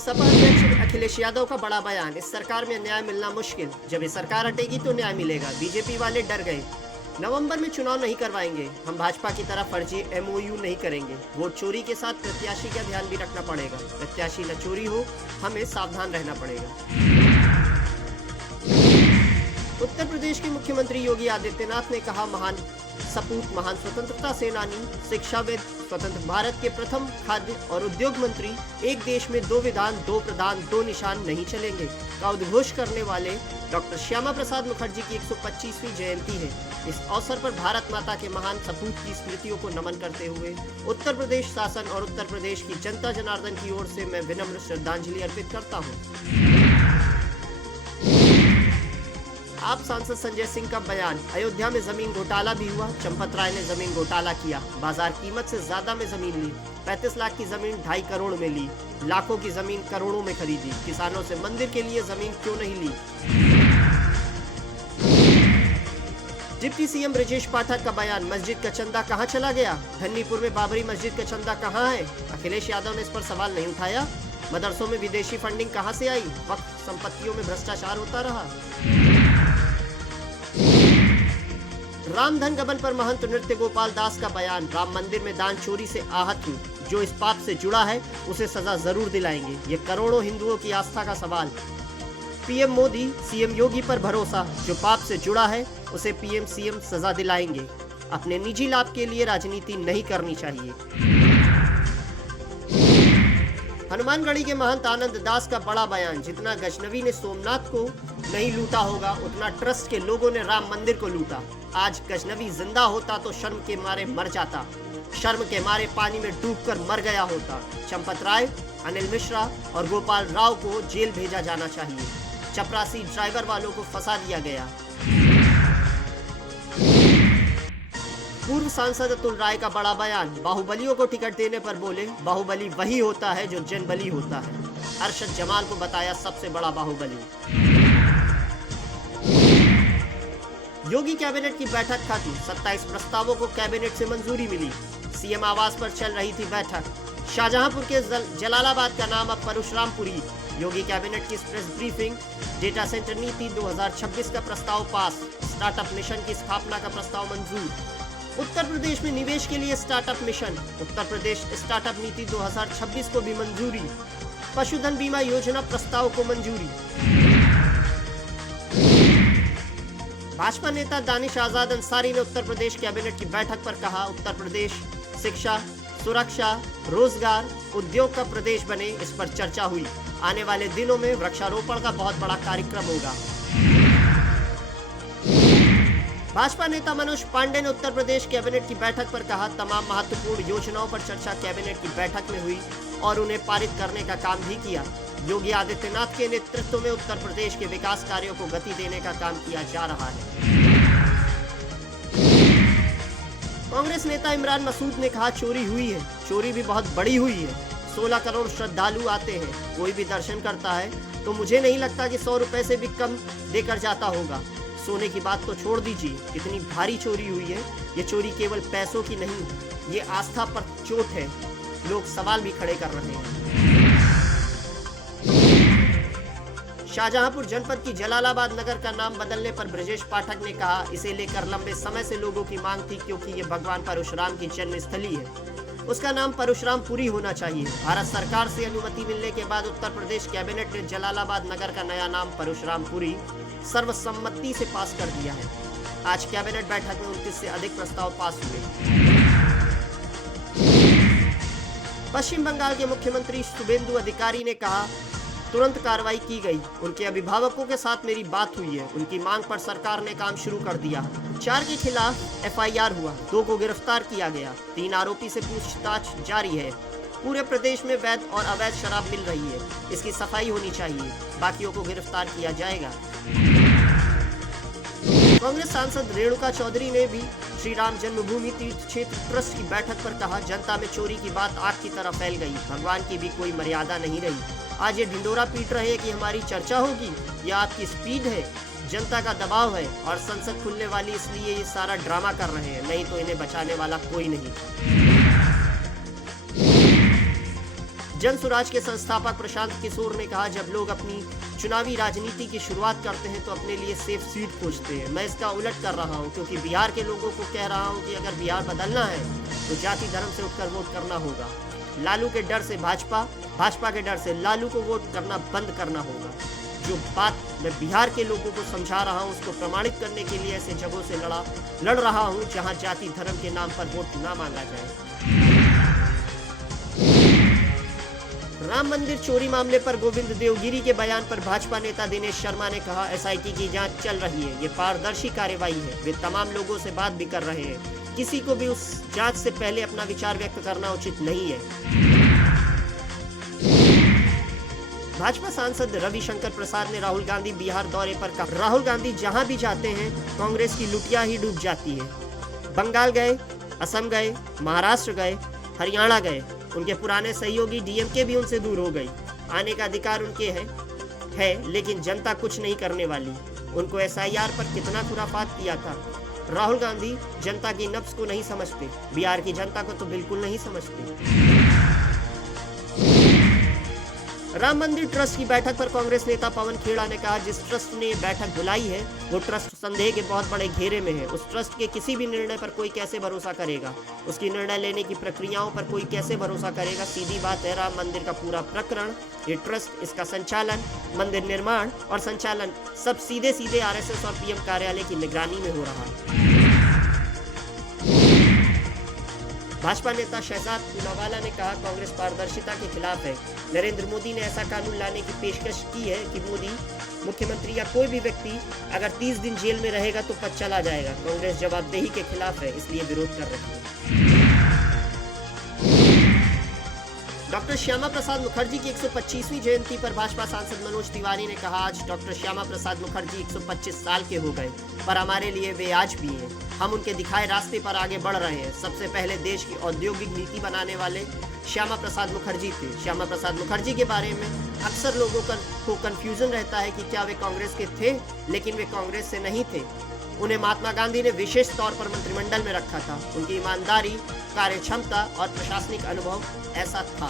सपा अध्यक्ष अखिलेश यादव का बड़ा बयान, इस सरकार में न्याय मिलना मुश्किल, जब ये सरकार हटेगी तो न्याय मिलेगा। बीजेपी वाले डर गए, नवंबर में चुनाव नहीं करवाएंगे, हम भाजपा की तरह फर्जी एमओयू नहीं करेंगे। वोट चोरी के साथ प्रत्याशी का ध्यान भी रखना पड़ेगा, प्रत्याशी न चोरी हो, हमें सावधान रहना पड़ेगा। उत्तर प्रदेश के मुख्यमंत्री योगी आदित्यनाथ ने कहा, महान सपूत, महान स्वतंत्रता सेनानी, शिक्षाविद, स्वतंत्र भारत के प्रथम खाद्य और उद्योग मंत्री, एक देश में दो विधान, दो प्रधान, दो निशान नहीं चलेंगे का उद्घोष करने वाले डॉक्टर श्यामा प्रसाद मुखर्जी की 125वीं जयंती है। इस अवसर पर भारत माता के महान सपूत की स्मृतियों को नमन करते हुए उत्तर प्रदेश शासन और उत्तर प्रदेश की जनता जनार्दन की ओर से मैं विनम्र श्रद्धांजलि अर्पित करता हूँ। आप सांसद संजय सिंह का बयान, अयोध्या में जमीन घोटाला भी हुआ, चंपत राय ने जमीन घोटाला किया, बाजार कीमत से ज्यादा में जमीन ली, 35 लाख की जमीन 2.5 करोड़ में ली, लाखों की जमीन करोड़ों में खरीदी, किसानों से मंदिर के लिए जमीन क्यों नहीं ली। डिप्टी सीएम ब्रजेश पाठक का बयान, मस्जिद का चंदा कहां चला गया, धन्नीपुर में बाबरी मस्जिद का चंदा कहां है, अखिलेश यादव ने इस पर सवाल नहीं उठाया। मदरसों में विदेशी फंडिंग कहां से आई, वक्फ संपत्तियों में भ्रष्टाचार होता रहा। रामधन गबन पर महंत नृत्य गोपाल दास का बयान, राम मंदिर में दान चोरी से आहत हूँ, जो इस पाप से जुड़ा है उसे सजा जरूर दिलाएंगे, ये करोड़ों हिंदुओं की आस्था का सवाल। पीएम मोदी, सीएम योगी पर भरोसा, जो पाप से जुड़ा है उसे पीएम सीएम सजा दिलाएंगे, अपने निजी लाभ के लिए राजनीति नहीं करनी चाहिए। हनुमानगढ़ी के महंत आनंद दास का बड़ा बयान, जितना गजनवी ने सोमनाथ को नहीं लूटा होगा, उतना ट्रस्ट के लोगों ने राम मंदिर को लूटा। आज गजनवी जिंदा होता तो शर्म के मारे मर जाता, शर्म के मारे पानी में डूबकर मर गया होता। चंपत राय, अनिल मिश्रा और गोपाल राव को जेल भेजा जाना चाहिए, चपरासी ड्राइवर वालों को फंसा दिया गया। पूर्व सांसद अतुल राय का बड़ा बयान, बाहुबलियों को टिकट देने पर बोले, बाहुबली वही होता है जो जनबली होता है, अरशद जमाल को बताया सबसे बड़ा बाहुबली। योगी कैबिनेट की बैठक खत्म, 27 प्रस्तावों को कैबिनेट से मंजूरी मिली, सीएम आवास पर चल रही थी बैठक। शाहजहांपुर के जलालाबाद का नाम अब परशुरामपुरी। योगी कैबिनेट की प्रेस ब्रीफिंग, डेटा सेंटर नीति 2026 का प्रस्ताव पास, स्टार्टअप मिशन की स्थापना का प्रस्ताव मंजूर। उत्तर प्रदेश में निवेश के लिए startup mission, Uttar Pradesh startup नीति 2026 को भी मंजूरी। पशुधन बीमा योजना प्रस्ताव को मंजूरी। भाजपा नेता दानिश आजाद अंसारी ने उत्तर प्रदेश कैबिनेट की बैठक पर कहा, उत्तर प्रदेश शिक्षा, सुरक्षा, रोजगार, उद्योग का प्रदेश बने, इस पर चर्चा हुई। आने वाले दिनों में वृक्षारोपण का बहुत बड़ा कार्यक्रम होगा। भाजपा नेता मनोज पांडे ने उत्तर प्रदेश कैबिनेट की बैठक पर कहा, तमाम महत्वपूर्ण योजनाओं पर चर्चा कैबिनेट की बैठक में हुई और उन्हें पारित करने का काम भी किया। योगी आदित्यनाथ के नेतृत्व में उत्तर प्रदेश के विकास कार्यों को गति देने का काम किया जा रहा है। कांग्रेस नेता इमरान मसूद ने कहा, चोरी हुई है, चोरी भी बहुत बड़ी हुई है। 16 करोड़ श्रद्धालु आते हैं, कोई भी दर्शन करता है तो मुझे नहीं लगता कि 100 रुपए से भी कम देकर जाता होगा। सोने की बात तो छोड़ दीजिए, कितनी भारी चोरी हुई है। ये चोरी केवल पैसों की नहीं, ये आस्था पर चोट है। लोग सवाल भी खड़े कर रहे हैं। शाहजहांपुर जनपद की जलालाबाद नगर का नाम बदलने पर ब्रजेश पाठक ने कहा, इसे लेकर लंबे समय से लोगों की मांग थी, क्योंकि ये भगवान परशुराम की जन्मस्थली है, उसका नाम परशुरामपुरी होना चाहिए। भारत सरकार से अनुमति मिलने के बाद उत्तर प्रदेश कैबिनेट ने जलालाबाद नगर का नया नाम परशुरामपुरी सर्वसम्मति से पास कर दिया है। आज कैबिनेट बैठक में 29 से अधिक प्रस्ताव पास हुए। पश्चिम बंगाल के मुख्यमंत्री शुभेंदु अधिकारी ने कहा, तुरंत कार्रवाई की गई, उनके अभिभावकों के साथ मेरी बात हुई है, उनकी मांग पर सरकार ने काम शुरू कर दिया। 4 के खिलाफ एफआईआर हुआ, 2 को गिरफ्तार किया गया, 3 आरोपी से पूछताछ जारी है। पूरे प्रदेश में वैध और अवैध शराब मिल रही है, इसकी सफाई होनी चाहिए, बाकियों को गिरफ्तार किया जाएगा। कांग्रेस सांसद रेणुका चौधरी ने भी श्री राम जन्मभूमि तीर्थ क्षेत्र ट्रस्ट की बैठक पर कहा, जनता में चोरी की बात आग की तरह फैल गई, भगवान की भी कोई मर्यादा नहीं रही। आज ये ढिंडोरा पीट रहे हैं कि हमारी चर्चा होगी, यह आपकी स्पीड है, जनता का दबाव है और संसद खुलने वाली, इसलिए ये सारा ड्रामा कर रहे हैं, नहीं तो इन्हें बचाने वाला कोई नहीं। जन स्वराज के संस्थापक प्रशांत किशोर ने कहा, जब लोग अपनी चुनावी राजनीति की शुरुआत करते हैं तो अपने लिए सेफ सीट खोजते हैं। मैं इसका उलट कर रहा हूं, क्योंकि बिहार के लोगों को कह रहा हूं कि अगर बिहार बदलना है तो जाति धर्म से उठकर वोट करना होगा। लालू के डर से भाजपा, भाजपा के डर से लालू को वोट करना बंद करना होगा। जो बात मैं बिहार के लोगों को समझा रहा हूं उसको प्रमाणित करने के लिए ऐसे जगहों से लड़ रहा हूं जहां जाति धर्म के नाम पर वोट ना मांगा जाए। राम मंदिर चोरी मामले पर गोविंद देवगिरी के बयान पर भाजपा नेता दिनेश शर्मा ने कहा, एसआईटी की जांच चल रही है, ये पारदर्शी कार्यवाही है। वे तमाम लोगों से बात भी कर रहे हैं, किसी को भी उस जांच से पहले अपना विचार व्यक्त करना उचित नहीं है। भाजपा सांसद रविशंकर प्रसाद ने राहुल गांधी बिहार दौरे पर कहा, राहुल गांधी जहां भी जाते हैं कांग्रेस की लुटिया ही डूब जाती है। बंगाल गए, असम गए, महाराष्ट्र गए, हरियाणा गए, उनके पुराने सहयोगी डीएमके भी उनसे दूर हो गई। आने का अधिकार उनके है, लेकिन जनता कुछ नहीं करने वाली। उनको एसआईआर पर कितना खुराफात किया था। राहुल गांधी जनता की नब्ज को नहीं समझते, बिहार की जनता को तो बिल्कुल नहीं समझते। राम मंदिर ट्रस्ट की बैठक पर कांग्रेस नेता पवन खेड़ा ने कहा, जिस ट्रस्ट ने बैठक बुलाई है वो ट्रस्ट संदेह के बहुत बड़े घेरे में है। उस ट्रस्ट के किसी भी निर्णय पर कोई कैसे भरोसा करेगा, उसकी निर्णय लेने की प्रक्रियाओं पर कोई कैसे भरोसा करेगा। सीधी बात है, राम मंदिर का पूरा प्रकरण, ये ट्रस्ट, इसका संचालन, मंदिर निर्माण और संचालन सब सीधे आरएसएस और पीएम कार्यालय की निगरानी में हो रहा है। भाजपा नेता शहजाद पूनावाला ने कहा, कांग्रेस पारदर्शिता के खिलाफ है। नरेंद्र मोदी ने ऐसा कानून लाने की पेशकश की है कि मोदी मुख्यमंत्री या कोई भी व्यक्ति अगर 30 दिन जेल में रहेगा तो पद चला जाएगा। कांग्रेस जवाबदेही के खिलाफ है, इसलिए विरोध कर रही है। डॉक्टर श्यामा प्रसाद मुखर्जी की 125वीं जयंती पर भाजपा सांसद मनोज तिवारी ने कहा, आज डॉक्टर श्यामा प्रसाद मुखर्जी 125 साल के हो गए, पर हमारे लिए वे आज भी हैं। हम उनके दिखाए रास्ते पर आगे बढ़ रहे हैं। सबसे पहले देश की औद्योगिक नीति बनाने वाले श्यामा प्रसाद मुखर्जी थे। श्यामा प्रसाद मुखर्जी के बारे में अक्सर लोगों को कंफ्यूजन रहता है कि क्या वे कांग्रेस के थे, लेकिन वे कांग्रेस से नहीं थे। उन्हें महात्मा गांधी ने विशेष तौर पर मंत्रिमंडल में रखा था। उनकी ईमानदारी, कार्यक्षमता और प्रशासनिक अनुभव ऐसा था।